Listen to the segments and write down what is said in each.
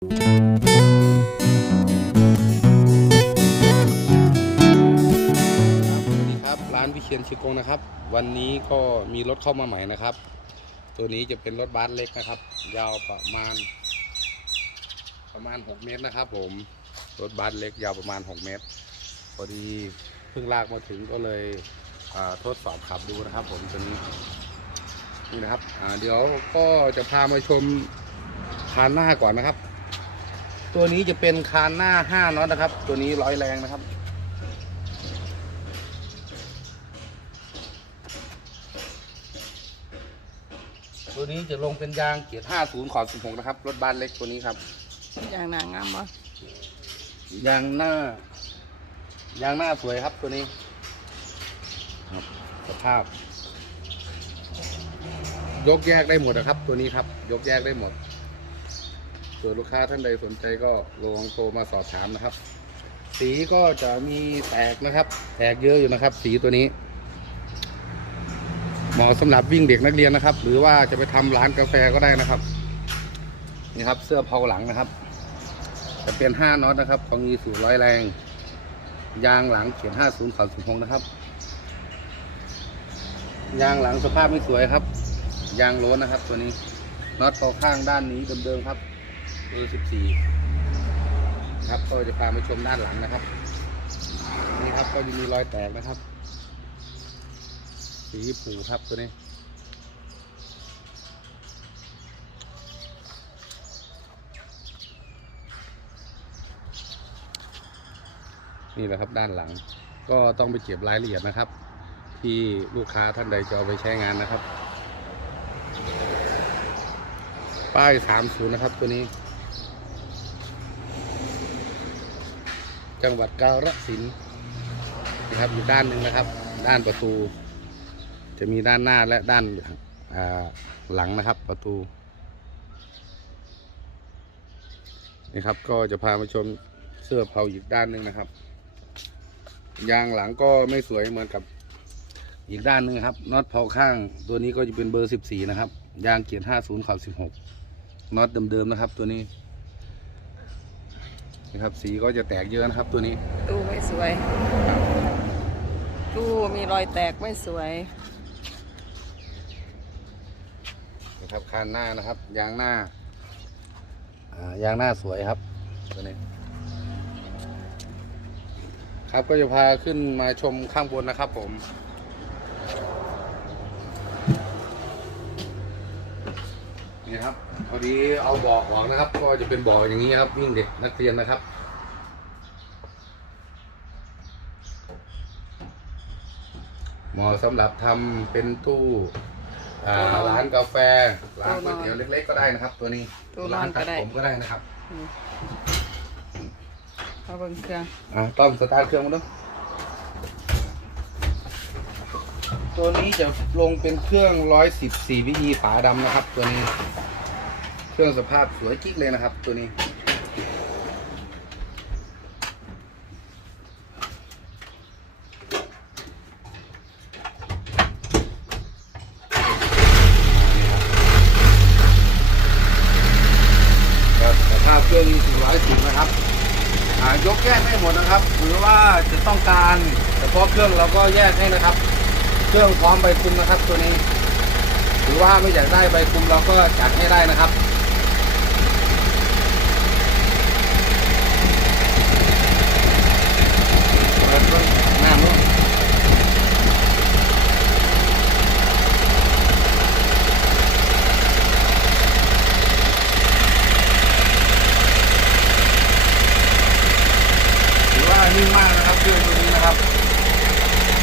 สวัสดีครับร้านวิเชียนชิโกงนะครับ วันนี้ก็มีรถเข้ามาใหม่นะครับ ตัวนี้จะเป็นรถบัสเล็กนะครับ ยาวประมาณ ประมาณ 6 เมตรนะครับ ผมรถบัสเล็กยาวประมาณ 6 เมตรพอดีเพิ่งลากมาถึงก็เลยทดสอบขับดูนะครับ ผมตัวนี้นี่นะครับเดี๋ยวก็จะพามาชมคานหน้าก่อนนะครับ ตัวนี้จะเป็นคานหน้า5น็อตนะครับ ตัวนี้ร้อยแรงนะครับ ตัวนี้จะลงเป็นยางเกียร์50ขอบ16นะครับ รถบ้านเล็กตัวนี้ครับอย่างนางงามบ่ยางหน้า ยางหน้าสวยครับตัวนี้ ครับสภาพ ยกแยกได้หมดนะครับ ตัวนี้ครับ ยกแยกได้หมด ส่วนลูกค้าท่านใดสนใจก็ลองโทรมาสอบถามนะครับ สีก็จะมีแตกนะครับ แตกเยอะอยู่นะครับ สีตัวนี้เหมาะสำหรับวิ่งเด็กนักเรียนนะครับ หรือว่าจะไปทำร้านกาแฟก็ได้นะครับ นี่ครับเสื้อเผาหลังนะครับ จะเป็นห้าน็อตนะครับของมีสูตร้อยแรง ยางหลังเขียนห้าศูนย์ขสิบหกนะครับ ยางหลังสภาพไม่สวยครับ ยางโล้นนะครับ ตัวนี้น็อตเกาข้างด้านนี้เดิมๆครับ เบอร์สิบสี่ครับก็จะพาไปชมด้านหลังนะครับ นี่ครับก็จะมีรอยแตกนะครับ สีผูครับตัวนี้นี่แหละครับด้านหลังก็ต้องไปเก็บรายละเอียดนะครับ ที่ลูกค้าท่านใดจะเอาไปใช้งานนะครับ ป้าย 30 นะครับตัวนี้ จังหวัดกาฬสินธุ์นะครับอยู่ด้านหนึ่งนะครับ ด้านประตู จะมีด้านหน้าและด้านาหลังนะครับ ประตูนี่ครับก็จะพามาชมเสื้อเผาอีกด้านหนึ่งนะครับ ยางหลังก็ไม่สวยเหมือนกับอีกด้านหนึ่งครับน็อตเผาข้าง ตัวนี้ก็จะเป็นเบอร์ 14 นะครับ ยางเกียร์50ขอบ16น็อตเดิมๆนะครับ ตัวนี้ นะครับสีก็จะแตกเยอะนะครับตัวนี้ตู้ไม่สวย ตู้มีรอยแตกไม่สวยนะครับคานหน้านะครับ ยางหน้าอ่ายางหน้าสวยครับตัวนี้ ครับก็จะพาขึ้นมาชมข้างบนนะครับผม นี่ครับพอดีเอาเบอกออกนะครับ ก็จะเป็นเบอกอย่างนี้ครับวิ่งเด็กนักเรียนนะครับเหมาะสำหรับทำเป็นตู้อ่าตู้นอนร้านกาแฟร้านตู้ก๋วนอยนเตี๋ยวเล็ก ๆ ก็ได้นะครับ ตัวนี้ตู้นอนร้านตัดก็ได้ ผมก็ได้นะครับอืมเอาเบิ่งเครื่องอะต้อมสตาร์ทเครื่องมาดูตัวนี้จะลงเป็นเครื่อง 110 CVE ฝาดำนะครับ ตัวนี้เครื่องสภาพสวยกิ๊กเลยนะครับ ตัวนี้ครับสภาพเครื่องนี้410นะครับยกแยกให้หมดนะครับ หรือว่าจะต้องการเฉพาะเครื่องเราก็แยกให้นะครับ เครื่องพร้อมใบคุมนะครับตัวนี้ หรือว่าไม่อยากได้ใบคุมเราก็จัดให้ได้นะครับ เปิดเบิ่งหน้านู้นถือว่านิ่มมากนะครับเครื่องตัวนี้นะครับ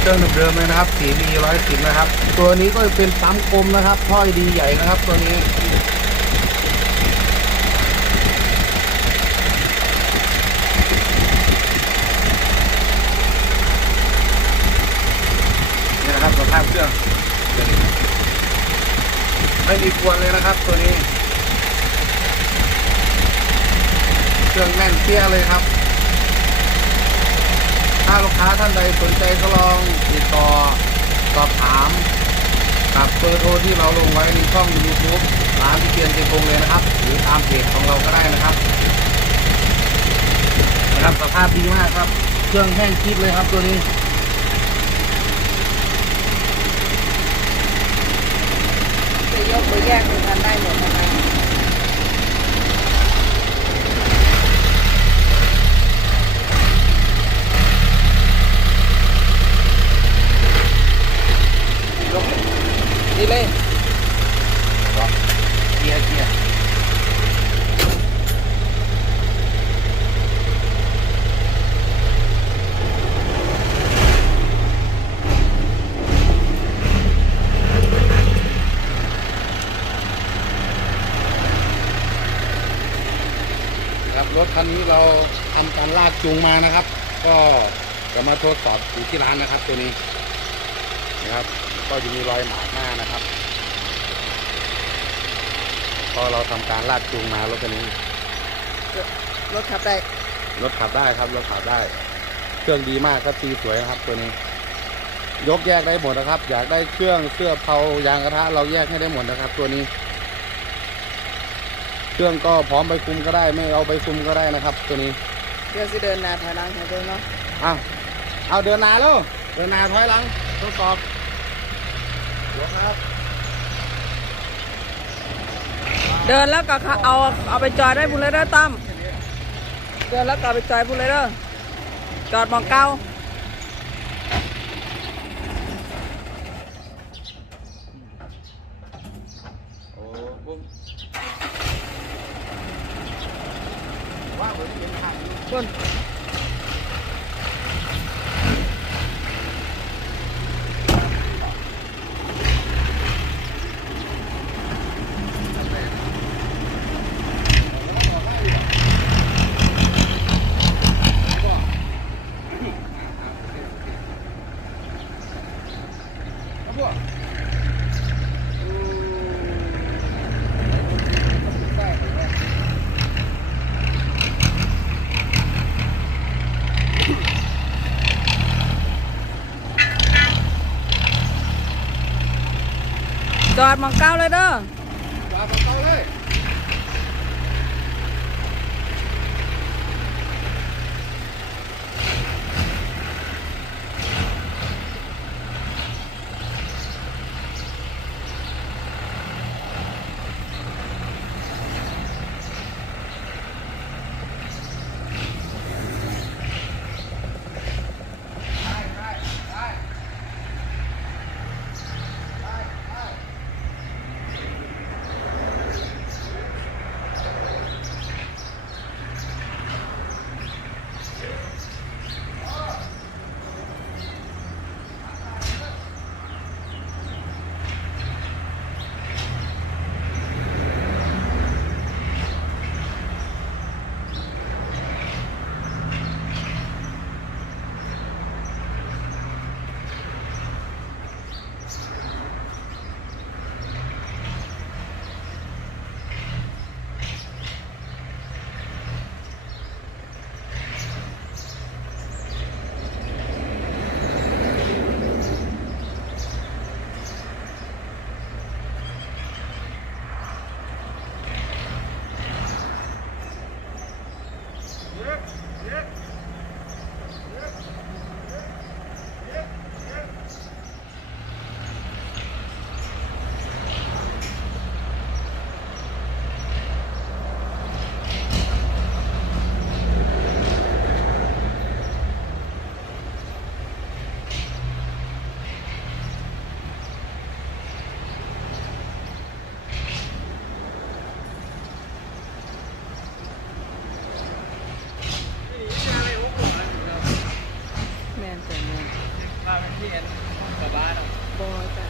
เครื่องเดิมๆเลยนะครับสีดีร้อยสิบนะครับ ตัวนี้ก็เป็นปั๊มกลมนะครับท่อยดีใหญ่นะครับ ตัวนี้ ควรเลยนะครับ ตัวนี้ เครื่องแน่นเปี้ยเลยครับ ถ้าลูกค้าท่านใดสนใจก็ลองติดต่อสอบถามกับเบอร์โทรที่เราลงไว้ในช่อง YouTube ร้านที่เปลี่ยนเจพงเลยนะครับ หรือตามเพจของเราก็ได้นะครับนะครับสภาพดีมากครับ เครื่องแห้งคิดเลยครับตัวนี้ ยกหรือแยกกันได้หมดนะคะ ยกนี่เลยเกียร์เกียร์ ครับรถคันนี้เราทำการลากจูงมานะครับ ก็จะมาทดสอบอยู่ที่ร้านนะครับ ตัวนี้นะครับ ก็จะมีรอยหมาดหน้านะครับพอเราทำการลากจูงมารถคันนี้รถขับได้รถขับได้ครับรถขับได้ เครื่องดีมากครับตีสวยนะครับ ตัวนี้ ยกแยกได้หมดนะครับ อยากได้เครื่องเสื้อเผายางกระทะเราแยกให้ได้หมดนะครับ ตัวนี้ เครื่องก็พร้อมไปคุมก็ได้ ไม่เอาไปคุมก็ได้นะครับ ตัวนี้เดี๋ยวสิเดินหน้าถอยหลังให้เดินเนาะเอาเอาเดินหนาแล้วเดินหนาถอยหลังทดสอบเดี๋ยวครับ เดินแล้วก็เขาเอาเอาไปจอดได้บุญเลยเด้อตั้มเดินแล้วก็เอาไปจอดบุญเลยเด้อจอดหมองเก้า โอ้ผมว่าเหมือนเป็น ทาง คุณ เอาพวกได้ จ อดมองเก้าเลยเด้อ มาเนที่เอ็นสบาเนาะ บอจ้ะ